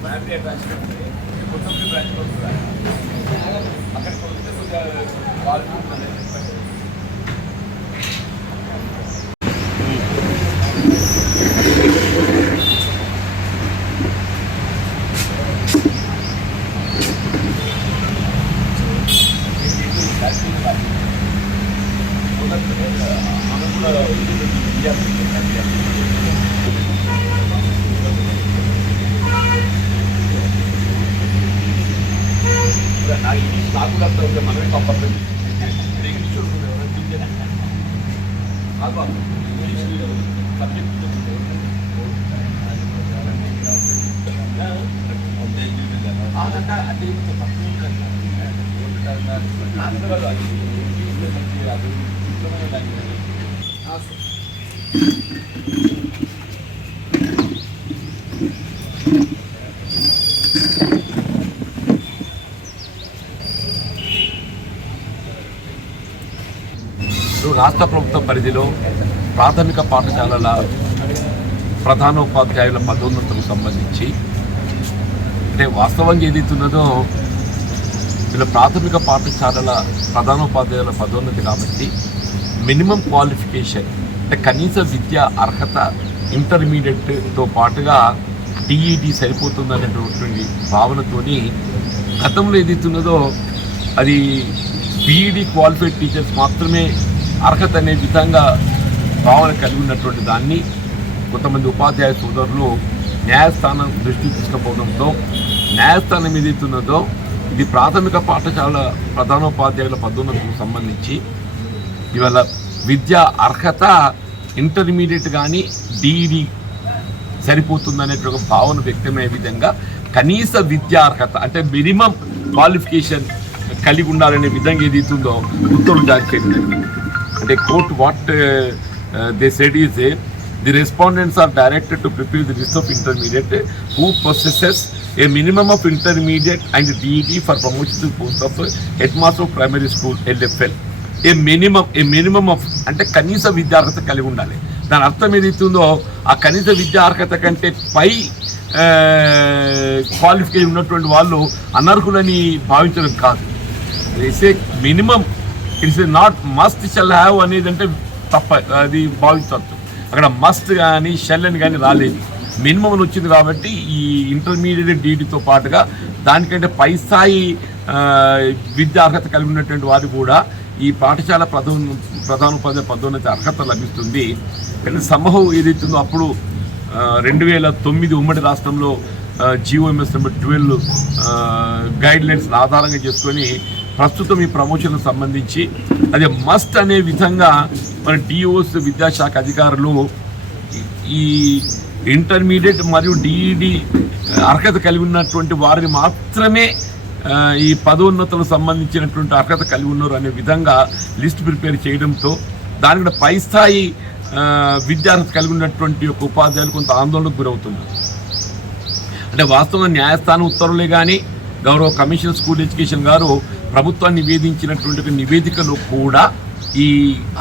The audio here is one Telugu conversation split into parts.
ఫ్యామిలీ అటాచ్మెంట్ ఉంది కొత్తపల్లి బ్రాంచ్ వస్తుంది కొద్దిగా వాళ్ళు ఉంటుంది నాకు కూడా అంత ఉంటే రాష్ట్ర ప్రభుత్వ పరిధిలో ప్రాథమిక పాఠశాలల ప్రధానోపాధ్యాయుల పదోన్నతులకు సంబంధించి అంటే వాస్తవంగా ఏదైతున్నదో వీళ్ళ ప్రాథమిక పాఠశాలల ప్రధానోపాధ్యాయుల పదోన్నతి కాబట్టి మినిమం క్వాలిఫికేషన్ అంటే కనీస విద్య అర్హత ఇంటర్మీడియట్తో పాటుగా టీఈటీ సరిపోతుంది అనేటటువంటి భావనతోని గతంలో ఏదైతున్నదో అది బీఈడి క్వాలిఫైడ్ టీచర్స్ మాత్రమే అర్హత అనే విధంగా భావన కలిగి ఉన్నటువంటి దాన్ని కొంతమంది ఉపాధ్యాయ సోదరులు న్యాయస్థానం దృష్టికి తీసుకుపోవడంతో న్యాయస్థానం ఏదైతున్నదో ఇది ప్రాథమిక పాఠశాల ప్రధానోపాధ్యాయుల పదోన్నతకు సంబంధించి ఇవాళ విద్యా అర్హత ఇంటర్మీడియట్ కానీ డిఈడి సరిపోతుందనే ఒక భావన వ్యక్తమయ్యే విధంగా కనీస విద్యా అర్హత అంటే మినిమం క్వాలిఫికేషన్ కలిగి ఉండాలనే విధంగా ఏదైతుందో ఉత్తర్వులు జారీ చేయడం అంటే court what they said is the respondents are directed to prepare the list of intermediate who processes a minimum of intermediate and D E D for promotion post of head master of primary school L F L a minimum a minimum of అంటే కనీస విద్యార్హత కలిగి ఉండాలి. దాని అర్థం ఏదైతుందో ఆ కనీస విద్యార్హత కంటే పై క్వాలిఫికేషన్ ఉన్నటువంటి వాళ్ళు అనర్హులని భావించడం కాదు. Is a minimum it's not must shall have అనేది అంటే తప్ప అది భావించవచ్చు అక్కడ మస్ట్ కానీ షెల్ అని కానీ రాలేదు. మినిమం వచ్చింది కాబట్టి ఈ ఇంటర్మీడియట్ డీటీతో పాటుగా దానికంటే పై స్థాయి విద్యార్హత విద్యా అర్హత కలిగి ఉన్నటువంటి వారు కూడా ఈ పాఠశాల ప్రధాన ప్రధానోపాధ్యాయ పదోన్నతి అర్హత లభిస్తుంది. కానీ సమూహం ఏదైతుందో అప్పుడు రెండు వేల తొమ్మిది ఉమ్మడి రాష్ట్రంలో G O M S number twelve guidelines ఆధారంగా చేసుకొని ప్రస్తుతం ఈ ప్రమోషన్కు సంబంధించి అదే మస్ట్ అనే విధంగా మన డిఓస్ విద్యాశాఖ అధికారులు ఈ ఇంటర్మీడియట్ మరియు డిఈడి అర్హత కలిగి ఉన్నటువంటి వారిని మాత్రమే ఈ పదోన్నతులకు సంబంధించినటువంటి అర్హత కలిగి ఉన్నారు అనే విధంగా లిస్ట్ ప్రిపేర్ చేయడంతో దాని కూడా పై స్థాయి విద్యార్హత కలిగి ఉన్నటువంటి ఒక ఉపాధ్యాయులు కొంత ఆందోళనకు గురవుతున్నారు. అంటే వాస్తవంగా న్యాయస్థానం ఉత్తర్వులే కానీ గౌరవ కమిషన్ స్కూల్ ఎడ్యుకేషన్ గారు ప్రభుత్వాన్ని నివేదించినటువంటి ఒక నివేదికలో కూడా ఈ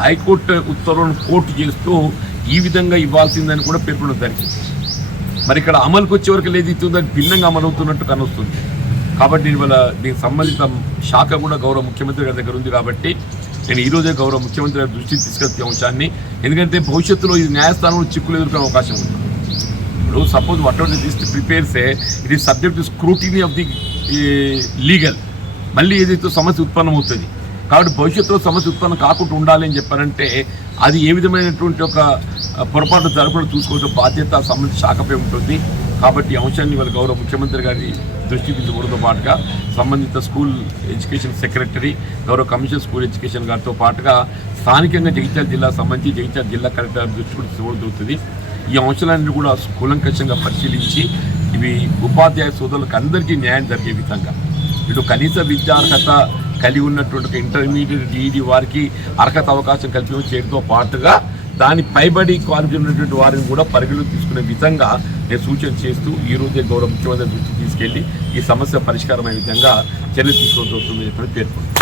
హైకోర్టు ఉత్తర్వులను కోర్టు చేస్తూ ఈ విధంగా ఇవ్వాల్సిందని కూడా పేర్కొనడం జరిగింది. మరి ఇక్కడ అమలుకు వచ్చే వరకు లేదు ఇస్తుందో భిన్నంగా అమలవుతున్నట్టు కనొస్తుంది. కాబట్టి ఇవాళ దీనికి సంబంధిత శాఖ కూడా గౌరవ ముఖ్యమంత్రి గారి దగ్గర ఉంది కాబట్టి నేను ఈరోజే గౌరవ ముఖ్యమంత్రి గారి దృష్టికి తీసుకొచ్చే అంశాన్ని. ఎందుకంటే భవిష్యత్తులో ఇది న్యాయస్థానంలో చిక్కులు ఎదుర్కొనే అవకాశం ఉంది. ఇప్పుడు suppose whatever this prepares it is subject to scrutiny of the legal మళ్ళీ ఏదైతే సమస్య ఉత్పన్నమవుతుంది కాబట్టి భవిష్యత్తులో సమస్య ఉత్పన్నం కాకుండా ఉండాలి అని చెప్పారంటే అది ఏ విధమైనటువంటి ఒక పొరపాటు జరగకుండా చూసుకోవాల్సిన బాధ్యత సంబంధిత శాఖపై ఉంటుంది. కాబట్టి ఈ అంశాన్ని వాళ్ళ గౌరవ ముఖ్యమంత్రి గారి దృష్టికి తీసుకోవడంతో పాటుగా సంబంధిత స్కూల్ ఎడ్యుకేషన్ సెక్రటరీ గౌరవ కమిషన్ స్కూల్ ఎడ్యుకేషన్ గారితో పాటుగా స్థానికంగా జగిత్యాల జిల్లా సంబంధించి జగిత్యాల జిల్లా కలెక్టర్ దృష్టి కూడా తీసుకోవడం జరుగుతుంది. ఈ అంశాలన్నీ కూడా కూలంకషంగా పరిశీలించి ఇవి ఉపాధ్యాయ సోదరులకు అందరికీ న్యాయం జరిగే విధంగా. ఇటు కనీస విద్యార్హత కలిగి ఉన్నటువంటి ఇంటర్మీడియట్ డిఈడి వారికి అర్హత అవకాశం కల్పించడం చేయడంతో పాటుగా దాని పైబడి క్వాలిటీ ఉన్నటువంటి వారిని కూడా పరిగణలోకి తీసుకునే విధంగా నేను సూచన చేస్తూ ఈ రోజే గౌరవ ముఖ్యమంత్రి దృష్టికి తీసుకెళ్ళి ఈ సమస్య పరిష్కారమైన విధంగా చర్యలు తీసుకోవాల్సి వస్తుందని చెప్పి పేర్కొంది